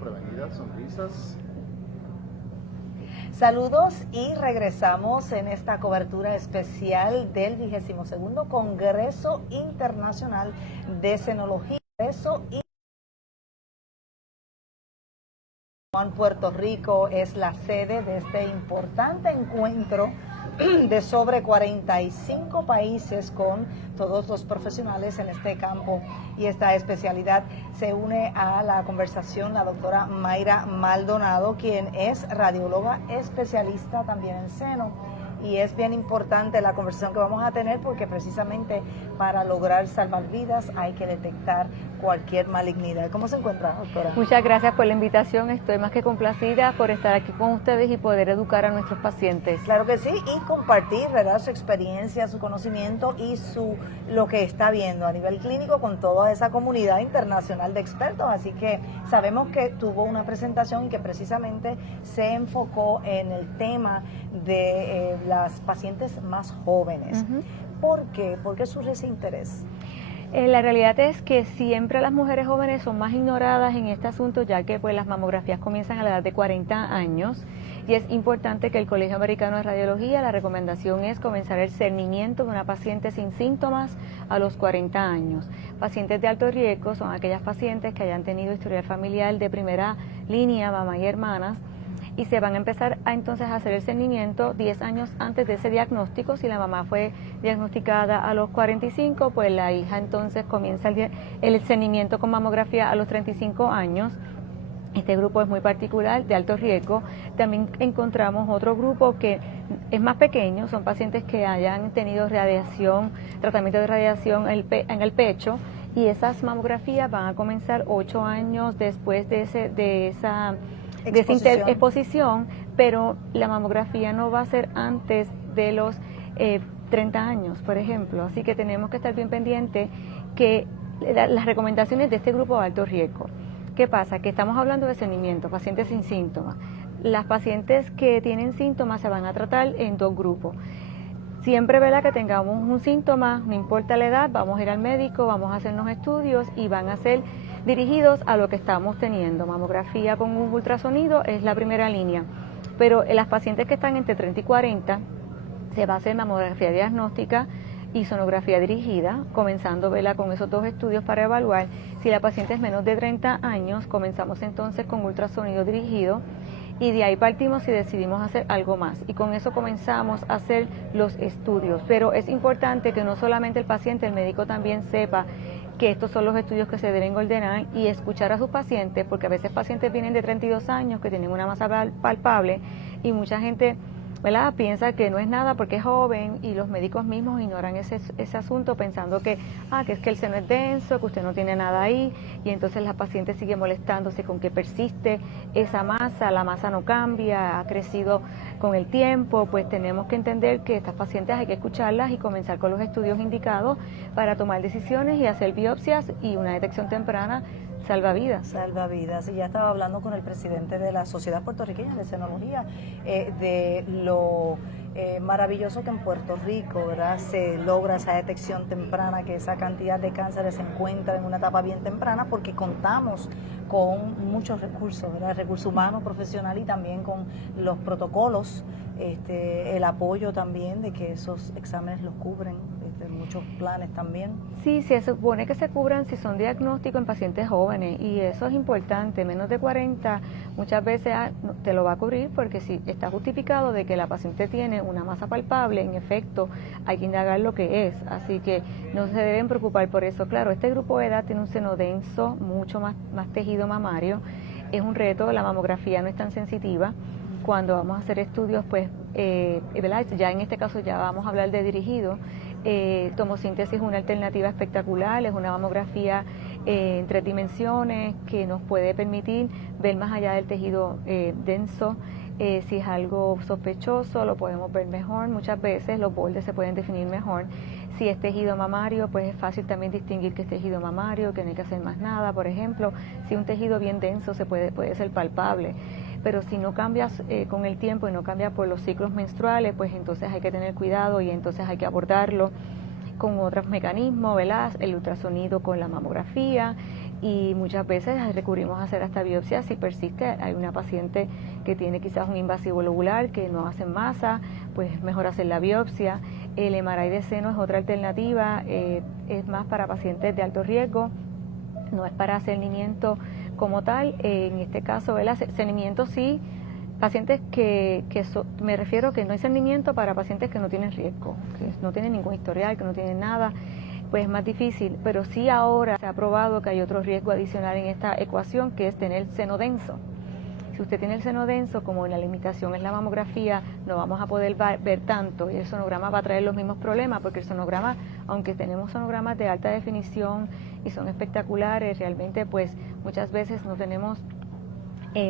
Prevenidas sonrisas. Saludos y regresamos en esta cobertura especial del 22º Congreso Internacional de Cenología. Puerto Rico es la sede de este importante encuentro de sobre 45 países con todos los profesionales en este campo y esta especialidad. Se une a la conversación la doctora Mayra Maldonado, quien es radióloga especialista también en seno. Y es bien importante la conversación que vamos a tener porque precisamente para lograr salvar vidas hay que detectar cualquier malignidad. ¿Cómo se encuentra, doctora? Muchas gracias por la invitación. Estoy más que complacida por estar aquí con ustedes y poder educar a nuestros pacientes. Claro que sí, y compartir, ¿verdad?, su experiencia, su conocimiento y lo que está viendo a nivel clínico con toda esa comunidad internacional de expertos. Así que sabemos que tuvo una presentación y que precisamente se enfocó en el tema de las pacientes más jóvenes. ¿Por qué? ¿Por qué surge ese interés? La realidad es que siempre las mujeres jóvenes son más ignoradas en este asunto, ya que pues las mamografías comienzan a la edad de 40 años y es importante que el Colegio Americano de Radiología, la recomendación es comenzar el cernimiento de una paciente sin síntomas a los 40 años. Pacientes de alto riesgo son aquellas pacientes que hayan tenido historial familiar de primera línea, mamá y hermanas, y se van a empezar entonces a hacer el cernimiento 10 años antes de ese diagnóstico. Si la mamá fue diagnosticada a los 45, pues la hija entonces comienza el cernimiento con mamografía a los 35 años. Este grupo es muy particular, de alto riesgo. También encontramos otro grupo que es más pequeño, son pacientes que hayan tenido radiación, tratamiento de radiación en el pecho, y esas mamografías van a comenzar 8 años después de esa exposición, pero la mamografía no va a ser antes de los 30 años, por ejemplo. Así que tenemos que estar bien pendientes que las recomendaciones de este grupo de alto riesgo. ¿Qué pasa? Que estamos hablando de cernimiento, pacientes sin síntomas. Las pacientes que tienen síntomas se van a tratar en dos grupos. Siempre, ¿verdad?, que tengamos un síntoma, no importa la edad, vamos a ir al médico, vamos a hacernos estudios y van a ser dirigidos a lo que estamos teniendo. Mamografía con un ultrasonido es la primera línea, pero en las pacientes que están entre 30 y 40 se va a hacer mamografía diagnóstica y sonografía dirigida, comenzando, ¿verdad?, con esos dos estudios para evaluar. Si la paciente es menos de 30 años, comenzamos entonces con ultrasonido dirigido y de ahí partimos y decidimos hacer algo más, y con eso comenzamos a hacer los estudios. Pero es importante que no solamente el paciente, el médico también sepa que estos son los estudios que se deben ordenar y escuchar a sus pacientes, porque a veces pacientes vienen de 32 años que tienen una masa palpable y mucha gente, ¿verdad?, piensa que no es nada porque es joven, y los médicos mismos ignoran ese asunto pensando que es que el seno es denso, que usted no tiene nada ahí, y entonces la paciente sigue molestándose con que persiste esa masa, la masa no cambia, ha crecido con el tiempo. Pues tenemos que entender que estas pacientes hay que escucharlas y comenzar con los estudios indicados para tomar decisiones y hacer biopsias, y una detección temprana salva vidas. Salva vidas. Y ya estaba hablando con el presidente de la Sociedad Puertorriqueña de Cenología de lo maravilloso que en Puerto Rico, ¿verdad?, se logra esa detección temprana, que esa cantidad de cánceres se encuentra en una etapa bien temprana, porque contamos con muchos recursos, ¿verdad?, recurso humano, profesional, y también con los protocolos, el apoyo también de que esos exámenes los cubren, muchos planes también. Sí, se supone que se cubran si son diagnósticos en pacientes jóvenes, y eso es importante. Menos de 40 muchas veces te lo va a cubrir, porque si está justificado de que la paciente tiene una masa palpable, en efecto hay que indagar lo que es, así que no se deben preocupar por eso. Claro, este grupo de edad tiene un seno denso, mucho más tejido mamario, es un reto, la mamografía no es tan sensitiva. Cuando vamos a hacer estudios, pues, ¿verdad?, ya en este caso ya vamos a hablar de dirigido. Tomosíntesis es una alternativa espectacular, es una mamografía en 3 dimensiones que nos puede permitir ver más allá del tejido denso. Si es algo sospechoso, lo podemos ver mejor. Muchas veces los bordes se pueden definir mejor. Si es tejido mamario, pues es fácil también distinguir que es tejido mamario, que no hay que hacer más nada. Por ejemplo, si un tejido bien denso puede ser palpable. pero si no cambia con el tiempo y no cambia por los ciclos menstruales, pues entonces hay que tener cuidado y entonces hay que abordarlo con otros mecanismos, ¿verdad? El ultrasonido con la mamografía, y muchas veces recurrimos a hacer hasta biopsia si persiste. Hay una paciente que tiene quizás un invasivo lobular que no hace masa, pues es mejor hacer la biopsia. El MRI de seno es otra alternativa, es más para pacientes de alto riesgo, no es para cernimiento como tal. En este caso, ¿verdad? Cernimiento sí, pacientes me refiero que no hay cernimiento para pacientes que no tienen riesgo, que no tienen ningún historial, que no tienen nada, pues es más difícil, pero sí ahora se ha probado que hay otro riesgo adicional en esta ecuación, que es tener seno denso. Si usted tiene el seno denso, como la limitación es la mamografía, no vamos a poder ver tanto, y el sonograma va a traer los mismos problemas, porque el sonograma, aunque tenemos sonogramas de alta definición y son espectaculares, realmente pues muchas veces no tenemos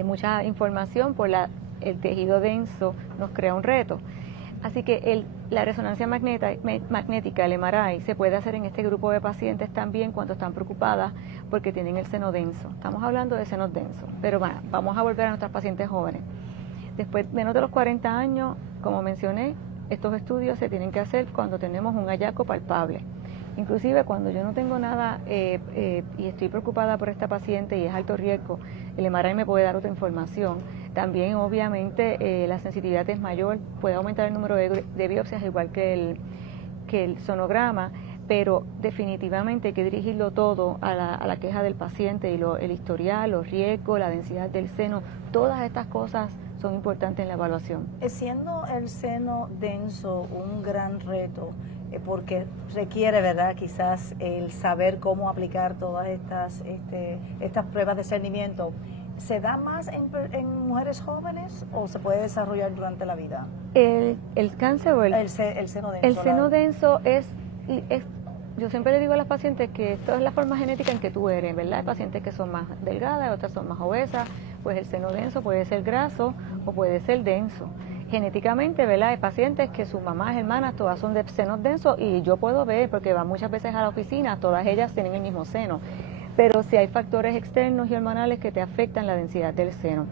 mucha información por el tejido denso, nos crea un reto. Así que la resonancia magnética, el MRI, se puede hacer en este grupo de pacientes también cuando están preocupadas porque tienen el seno denso. Estamos hablando de senos densos, pero bueno, vamos a volver a nuestras pacientes jóvenes. Después, menos de los 40 años, como mencioné, estos estudios se tienen que hacer cuando tenemos un hallazgo palpable. Inclusive cuando yo no tengo nada y estoy preocupada por esta paciente y es alto riesgo, el MRI me puede dar otra información. También obviamente la sensibilidad es mayor, puede aumentar el número de biopsias igual que el sonograma, pero definitivamente hay que dirigirlo todo a la queja del paciente y el historial, los riesgos, la densidad del seno, todas estas cosas son importantes en la evaluación. Siendo el seno denso un gran reto, porque requiere, ¿verdad?, quizás el saber cómo aplicar todas estas pruebas de cernimiento, ¿se da más en mujeres jóvenes o se puede desarrollar durante la vida? ¿El cáncer o el seno denso? El seno denso es, yo siempre le digo a las pacientes que esto es la forma genética en que tú eres, ¿verdad? Hay pacientes que son más delgadas, otras son más obesas, pues el seno denso puede ser graso o puede ser denso. Genéticamente, ¿verdad? Hay pacientes que sus mamás, hermanas, todas son de senos densos y yo puedo ver, porque van muchas veces a la oficina, todas ellas tienen el mismo seno. Pero si hay factores externos y hormonales que te afectan la densidad del seno.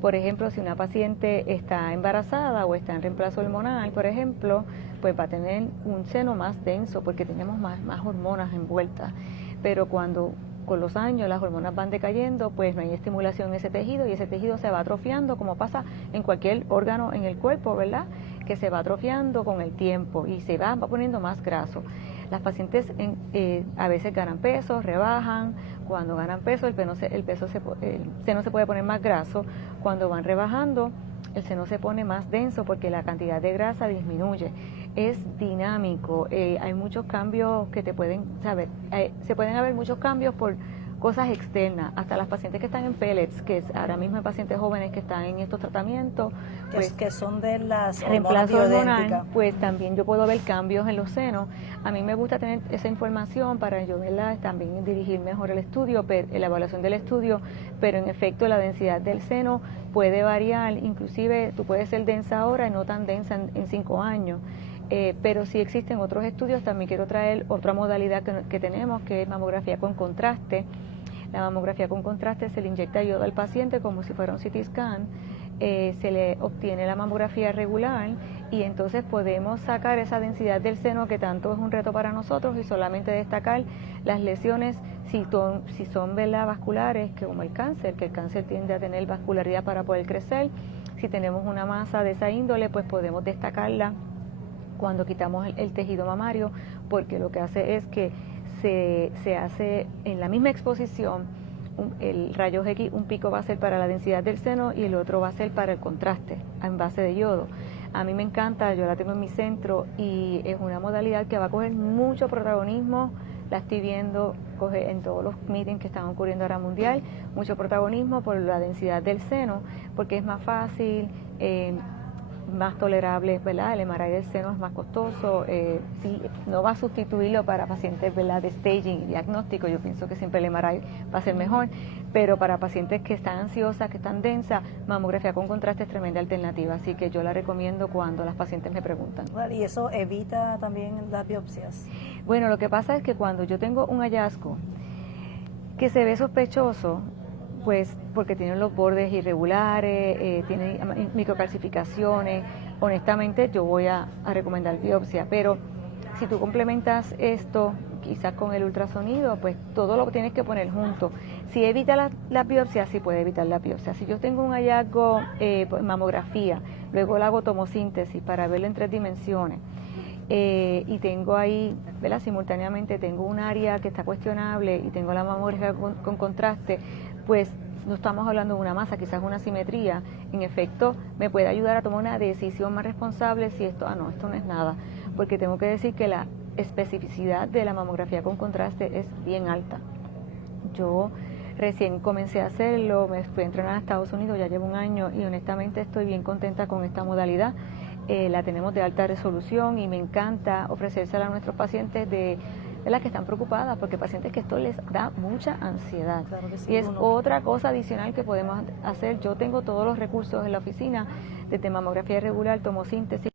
Por ejemplo, si una paciente está embarazada o está en reemplazo hormonal, por ejemplo, pues va a tener un seno más denso porque tenemos más hormonas envueltas. Pero cuando con los años las hormonas van decayendo, pues no hay estimulación en ese tejido y ese tejido se va atrofiando, como pasa en cualquier órgano en el cuerpo, ¿verdad? Que se va atrofiando con el tiempo y se va poniendo más graso. Las pacientes a veces ganan peso, rebajan. Cuando ganan peso, el seno se puede poner más graso. Cuando van rebajando, el seno se pone más denso porque la cantidad de grasa disminuye. Es dinámico, hay muchos cambios que se pueden haber muchos cambios por cosas externas, hasta las pacientes que están en pellets, que ahora mismo hay pacientes jóvenes que están en estos tratamientos, pues que son de las reemplazo hormonal, bioidénticas. pues también yo puedo ver cambios en los senos. A mí me gusta tener esa información para yo verla, también dirigir mejor el estudio, la evaluación del estudio, pero en efecto la densidad del seno puede variar, inclusive tú puedes ser densa ahora y no tan densa en 5 años. Pero sí existen otros estudios. También quiero traer otra modalidad que tenemos, que es mamografía con contraste. La mamografía con contraste se le inyecta yodo al paciente como si fuera un CT scan, se le obtiene la mamografía regular y entonces podemos sacar esa densidad del seno que tanto es un reto para nosotros y solamente destacar las lesiones si son vasculares, que como el cáncer, que el cáncer tiende a tener vascularidad para poder crecer. Si tenemos una masa de esa índole, pues podemos destacarla cuando quitamos el tejido mamario, porque lo que hace es que se hace en la misma exposición, el rayo X, un pico va a ser para la densidad del seno y el otro va a ser para el contraste en base de yodo. A mí me encanta, yo la tengo en mi centro y es una modalidad que va a coger mucho protagonismo, la estoy viendo coger en todos los meetings que están ocurriendo ahora mundial, mucho protagonismo por la densidad del seno, porque es más fácil, más tolerable, ¿verdad? El MRI del seno es más costoso, sí, no va a sustituirlo para pacientes, ¿verdad?, de staging y diagnóstico. Yo pienso que siempre el MRI va a ser mejor, pero para pacientes que están ansiosas, que están densas, mamografía con contraste es tremenda alternativa, así que yo la recomiendo cuando las pacientes me preguntan. ¿Y eso evita también las biopsias? Bueno, lo que pasa es que cuando yo tengo un hallazgo que se ve sospechoso, pues porque tienen los bordes irregulares, tienen microcalcificaciones. Honestamente yo voy a recomendar biopsia, pero si tú complementas esto quizás con el ultrasonido, pues todo lo tienes que poner junto. Si evita la biopsia, sí puede evitar la biopsia. Si yo tengo un hallazgo, mamografía, luego le hago tomosíntesis para verlo en 3 dimensiones, y tengo ahí, ¿verdad? Simultáneamente tengo un área que está cuestionable y tengo la mamografía con contraste, pues no estamos hablando de una masa, quizás una simetría. En efecto, me puede ayudar a tomar una decisión más responsable si esto no es nada, porque tengo que decir que la especificidad de la mamografía con contraste es bien alta. Yo recién comencé a hacerlo, me fui a entrenar a Estados Unidos, ya llevo un año y honestamente estoy bien contenta con esta modalidad. La tenemos de alta resolución y me encanta ofrecérsela a nuestros pacientes de las que están preocupadas, porque pacientes que esto les da mucha ansiedad. Claro que sí, y es otra cosa adicional que podemos hacer. Yo tengo todos los recursos en la oficina, desde mamografía irregular, tomosíntesis,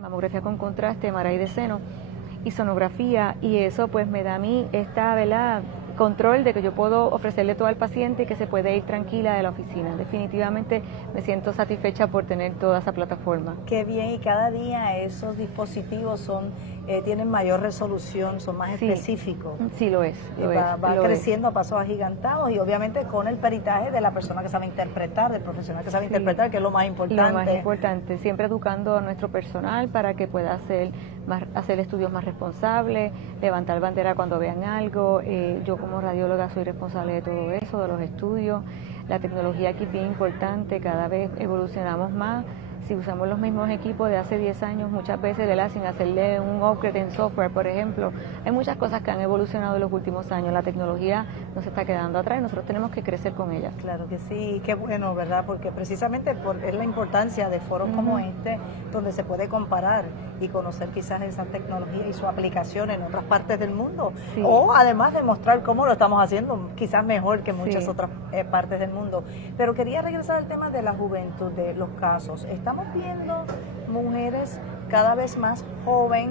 mamografía con contraste, MRI de seno y sonografía, y eso pues me da a mí esta, ¿verdad?, control de que yo puedo ofrecerle todo al paciente y que se puede ir tranquila de la oficina. Definitivamente me siento satisfecha por tener toda esa plataforma. Qué bien, y cada día esos dispositivos tienen mayor resolución, son más específicos. Sí, lo es. Va creciendo a pasos agigantados y obviamente con el peritaje de la persona que sabe interpretar, del profesional que sabe interpretar, que es lo más importante. Lo más importante, siempre educando a nuestro personal para que pueda hacer estudios más responsables, levantar bandera cuando vean algo. Yo como radióloga soy responsable de todo eso, de los estudios. La tecnología aquí es bien importante, cada vez evolucionamos más. Si usamos los mismos equipos de hace 10 años, muchas veces, ¿verdad?, sin hacerle un upgrade en software, por ejemplo, hay muchas cosas que han evolucionado en los últimos años. La tecnología nos está quedando atrás y nosotros tenemos que crecer con ella. Claro que sí, qué bueno, ¿verdad? Porque precisamente es la importancia de foros como este, donde se puede comparar y conocer quizás esa tecnología y su aplicación en otras partes del mundo. Sí. O además demostrar cómo lo estamos haciendo, quizás mejor que muchas otras partes del mundo. Pero quería regresar al tema de la juventud, de los casos. Estamos viendo mujeres cada vez más jóvenes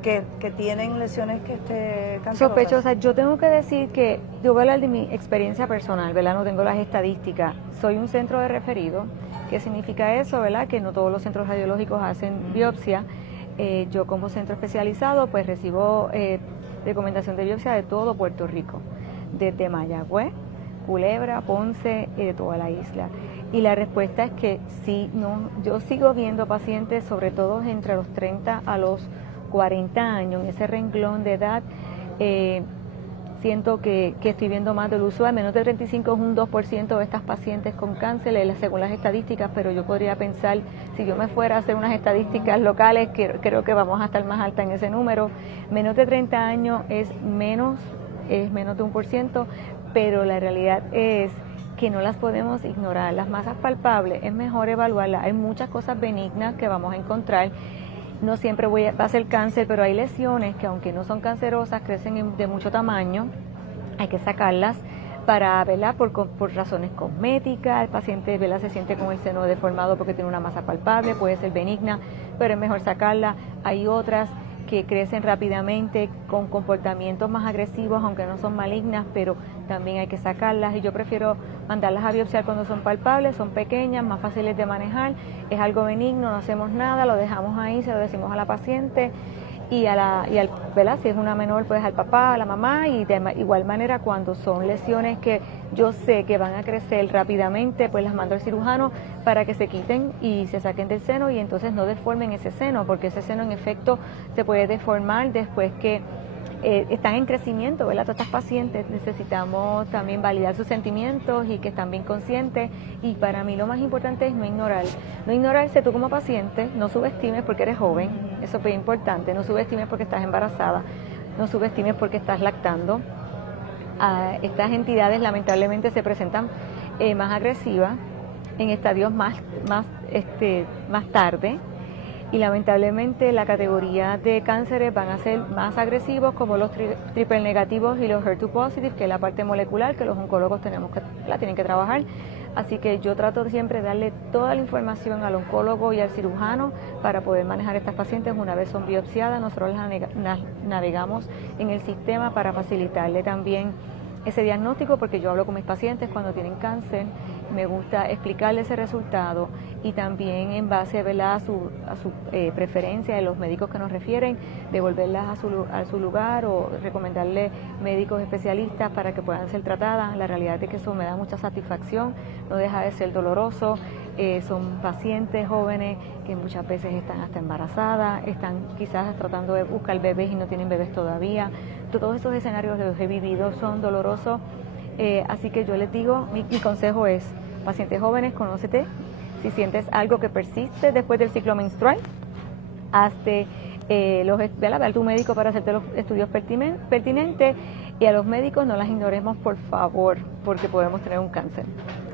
que tienen lesiones cancerosas. Sospechosas. Yo tengo que decir que yo voy a hablar de mi experiencia personal, ¿verdad? No tengo las estadísticas. Soy un centro de referido. ¿Qué significa eso, verdad? Que no todos los centros radiológicos hacen biopsia. Yo como centro especializado pues recibo recomendación de biopsia de todo Puerto Rico, desde Mayagüez, Culebra, Ponce y de toda la isla. Y la respuesta es que sí, yo sigo viendo pacientes, sobre todo entre los 30 a los 40 años, en ese renglón de edad. Siento que estoy viendo más del usual. Menos de 35 es un 2% de estas pacientes con cáncer, según las estadísticas, pero yo podría pensar, si yo me fuera a hacer unas estadísticas locales, creo que vamos a estar más alta en ese número. Menos de 30 años es menos de 1%, pero la realidad es que no las podemos ignorar. Las masas palpables es mejor evaluarlas. Hay muchas cosas benignas que vamos a encontrar. No siempre va a ser cáncer, pero hay lesiones que aunque no son cancerosas, crecen de mucho tamaño. Hay que sacarlas para, ¿verdad?, por razones cosméticas. El paciente, ¿verdad?, se siente con el seno deformado porque tiene una masa palpable, puede ser benigna, pero es mejor sacarla. Hay otras que crecen rápidamente con comportamientos más agresivos, aunque no son malignas, pero también hay que sacarlas, y yo prefiero mandarlas a biopsiar cuando son palpables, son pequeñas, más fáciles de manejar, es algo benigno, no hacemos nada, lo dejamos ahí, se lo decimos a la paciente y ¿verdad?, si es una menor, pues al papá, a la mamá, y de igual manera cuando son lesiones que yo sé que van a crecer rápidamente, pues las mando al cirujano para que se quiten y se saquen del seno y entonces no deformen ese seno, porque ese seno en efecto se puede deformar después que están en crecimiento, ¿verdad? Todas estas pacientes necesitamos también validar sus sentimientos y que están bien conscientes, y para mí lo más importante es no ignorarse tú como paciente, no subestimes porque eres joven, eso es bien importante, no subestimes porque estás embarazada, no subestimes porque estás lactando. Estas entidades lamentablemente se presentan más agresivas en estadios más tarde, y lamentablemente la categoría de cánceres van a ser más agresivos, como los triple negativos y los HER2 positive, que es la parte molecular que los oncólogos tienen que trabajar Así que yo trato siempre de darle toda la información al oncólogo y al cirujano para poder manejar a estas pacientes. Una vez son biopsiadas, nosotros las navegamos en el sistema para facilitarle también ese diagnóstico, porque yo hablo con mis pacientes cuando tienen cáncer, me gusta explicarle ese resultado y también en base, ¿verdad?, a su preferencia de los médicos que nos refieren, devolverlas a su lugar o recomendarle médicos especialistas para que puedan ser tratadas. La realidad es que eso me da mucha satisfacción, no deja de ser doloroso. Son pacientes jóvenes que muchas veces están hasta embarazadas, están quizás tratando de buscar bebés y no tienen bebés todavía. Todos esos escenarios los he vivido, son dolorosos, así que yo les digo, mi consejo es, pacientes jóvenes, conócete. Si sientes algo que persiste después del ciclo menstrual, hazte ve a tu médico para hacerte los estudios pertinentes, y a los médicos no las ignoremos, por favor, porque podemos tener un cáncer.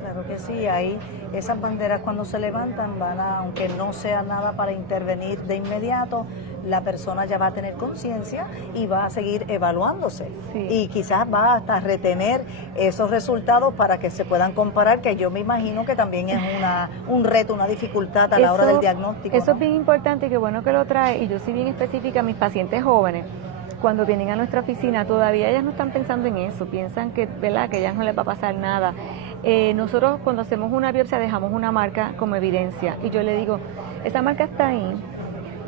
Claro que sí, ahí esas banderas cuando se levantan aunque no sea nada para intervenir de inmediato, la persona ya va a tener conciencia y va a seguir evaluándose. Sí. Y quizás va hasta retener esos resultados para que se puedan comparar, que yo me imagino que también es un reto, una dificultad a la hora del diagnóstico. Eso, ¿no?, es bien importante y qué bueno que lo trae, y yo soy bien específica a mis pacientes jóvenes. Cuando vienen a nuestra oficina, todavía ellas no están pensando en eso, piensan que, ¿verdad?, que a ellas no les va a pasar nada. Nosotros cuando hacemos una biopsia dejamos una marca como evidencia, y yo le digo, esa marca está ahí,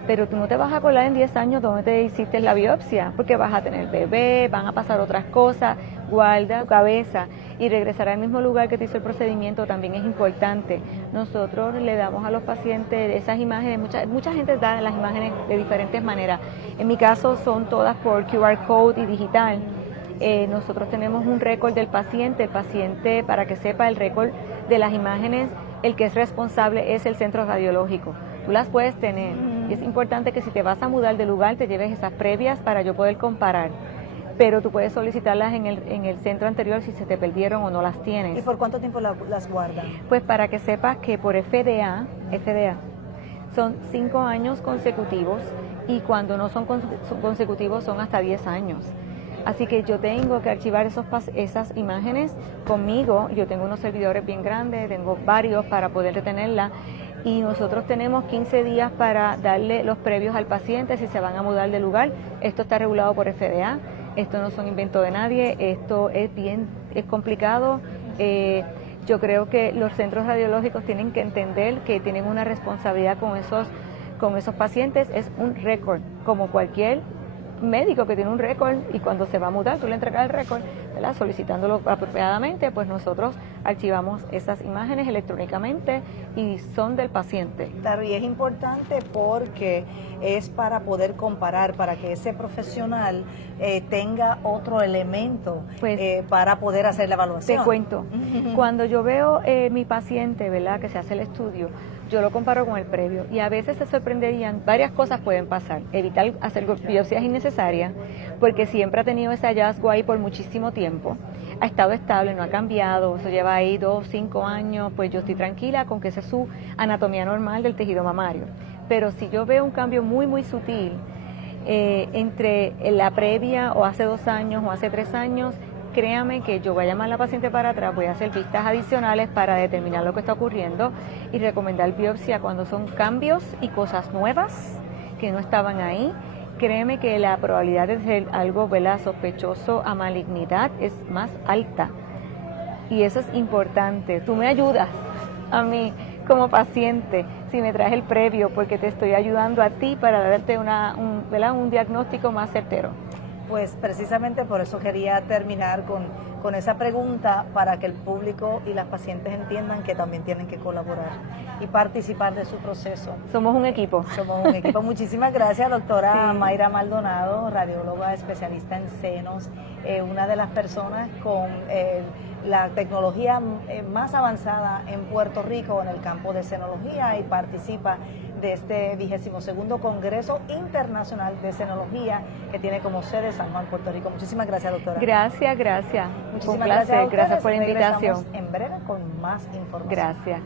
pero tú no te vas a acordar en 10 años dónde te hiciste la biopsia, porque vas a tener bebé, van a pasar otras cosas. Guarda tu cabeza y regresar al mismo lugar que te hizo el procedimiento también es importante. Nosotros le damos a los pacientes esas imágenes, mucha gente da las imágenes de diferentes maneras. En mi caso son todas por QR code y digital. Nosotros tenemos un récord del paciente. El paciente, para que sepa el récord de las imágenes, el que es responsable es el centro radiológico. Tú las puedes tener y es importante que si te vas a mudar de lugar te lleves esas previas para yo poder comparar. Pero tú puedes solicitarlas en el centro anterior si se te perdieron o no las tienes. ¿Y por cuánto tiempo las guardan? Pues para que sepas que por FDA son 5 años consecutivos, y cuando no son consecutivos son hasta 10 años. Así que yo tengo que archivar esas imágenes conmigo. Yo tengo unos servidores bien grandes, tengo varios para poder retenerla, y nosotros tenemos 15 días para darle los previos al paciente si se van a mudar de lugar. Esto está regulado por FDA, esto no son inventos de nadie, esto es complicado. Yo creo que los centros radiológicos tienen que entender que tienen una responsabilidad con esos pacientes. Es un récord, como cualquier médico que tiene un récord, y cuando se va a mudar tú le entregas el récord, ¿verdad?, solicitándolo apropiadamente. Pues nosotros archivamos esas imágenes electrónicamente y son del paciente. Claro, y es importante porque es para poder comparar, para que ese profesional tenga otro elemento para poder hacer la evaluación. Te cuento, cuando yo veo mi paciente, ¿verdad?, que se hace el estudio, yo lo comparo con el previo, y a veces se sorprenderían, varias cosas pueden pasar. Evitar hacer biopsias innecesarias, porque siempre ha tenido ese hallazgo ahí por muchísimo tiempo, ha estado estable, no ha cambiado, eso lleva ahí 2, 5 años, pues yo estoy tranquila con que esa es su anatomía normal del tejido mamario. Pero si yo veo un cambio muy, muy sutil entre la previa o hace 2 años o hace 3 años, créame que yo voy a llamar a la paciente para atrás, voy a hacer vistas adicionales para determinar lo que está ocurriendo y recomendar biopsia cuando son cambios y cosas nuevas que no estaban ahí. Créeme que la probabilidad de ser algo, ¿verdad?, sospechoso a malignidad es más alta, y eso es importante. Tú me ayudas a mí como paciente si me traes el previo, porque te estoy ayudando a ti para darte un diagnóstico más certero. Pues precisamente por eso quería terminar con esa pregunta, para que el público y las pacientes entiendan que también tienen que colaborar y participar de su proceso. Somos un equipo. Somos un equipo. Muchísimas gracias, doctora Mayra Maldonado, radióloga especialista en senos, una de las personas con la tecnología más avanzada en Puerto Rico en el campo de senología, y participa de este 22º Congreso Internacional de Senología, que tiene como sede San Juan, Puerto Rico. Muchísimas gracias, doctora. Gracias. Muchísimas un placer. Gracias por la invitación. Regresamos en breve con más información. Gracias.